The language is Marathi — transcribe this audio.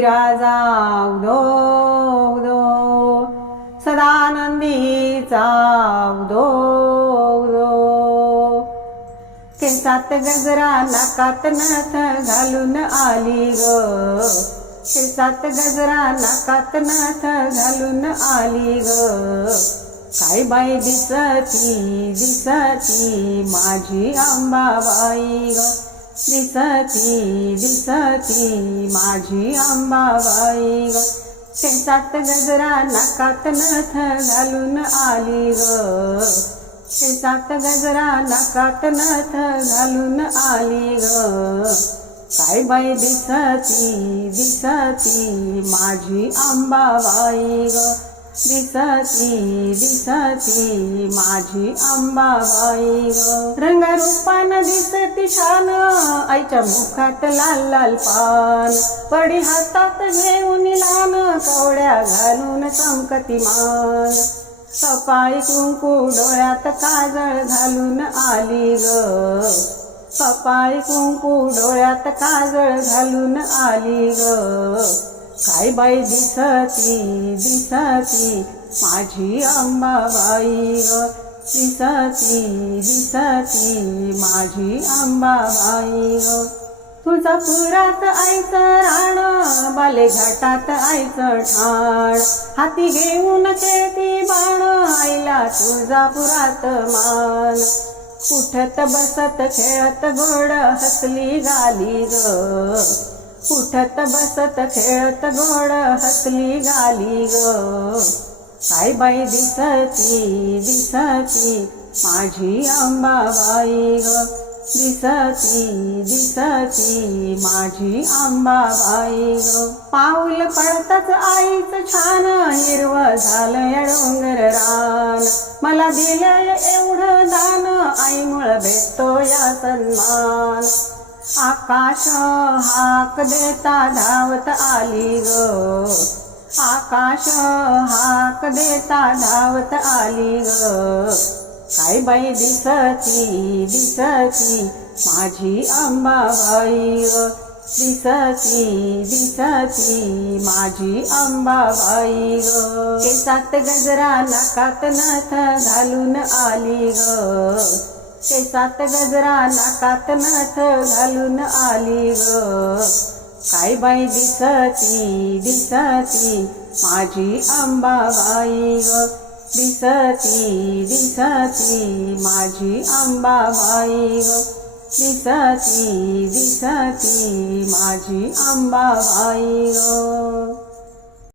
राजा उदो उदो। सदानंदीचा उदो उदो। केसात गजरा नाकात नथ घालून आली ग। केसात गजरा नाकात नथ घालून आली ग। काय बाई दिसती दिसती माझी अंबाबाई ग। दिसती दिसती माझी आंबाबाई ग. शेतात गजरा नाकात नथ घालून आली ग. शेतात गजरा नाकात नथ घालून आली ग. काय बाई दिसती दिसती माझी आंबाबाई ग. दिसती दिसती माझी आंबाबाई रंगरूपान दिसती छान आईच्या मुखात लाल लाल पान. पडी हातात घेऊन लान कवड्या घालून चमकती मान. सपाई कुंकू डोळ्यात काजळ घालून आली ग. सपाई कुंकू डोळ्यात काजळ घालून आली ग. काय बाई दिसती दिसती माझी अंबाबाई दिसती दिसती माझी अंबाबाई तुळजापुरात तुझा पुरात आईचं राण बाले घाटात आईचं ठाण. हाती घेऊन शेती बाण आईला तुझा पुरात मान. उठत बसत खेळत गोड हसली गाली ग. उठत बसत खेळत गोड हसली गाली ग. काय बाई दिसती दिसती माझी आंबाबाई ग. दिसती दिसती माझी आंबाबाई ग. पाऊल पडतच आईच छान हिरव झालं या डोंगर रान. मला दिलंय एवढं दान आईमुळं भेटतो या सन्मान. आकाश हाक देता धावत आली ग. आकाश हाक देता धावत आली ग. काय बाई दिसती दिसती माझी अंबाबाई ग. दिसती दिसती माझी अंबाबाई ग. केसात गजरा नाकात नथ घालून आली ग. केसात गजरा नाकात नथ घालून आली ग. काय बाई दिसती दिसती माझी आंबाबाई ग. दिसती दिसती माझी आंबाबाई ग. दिसती दिसती माझी आंबाबाई ग.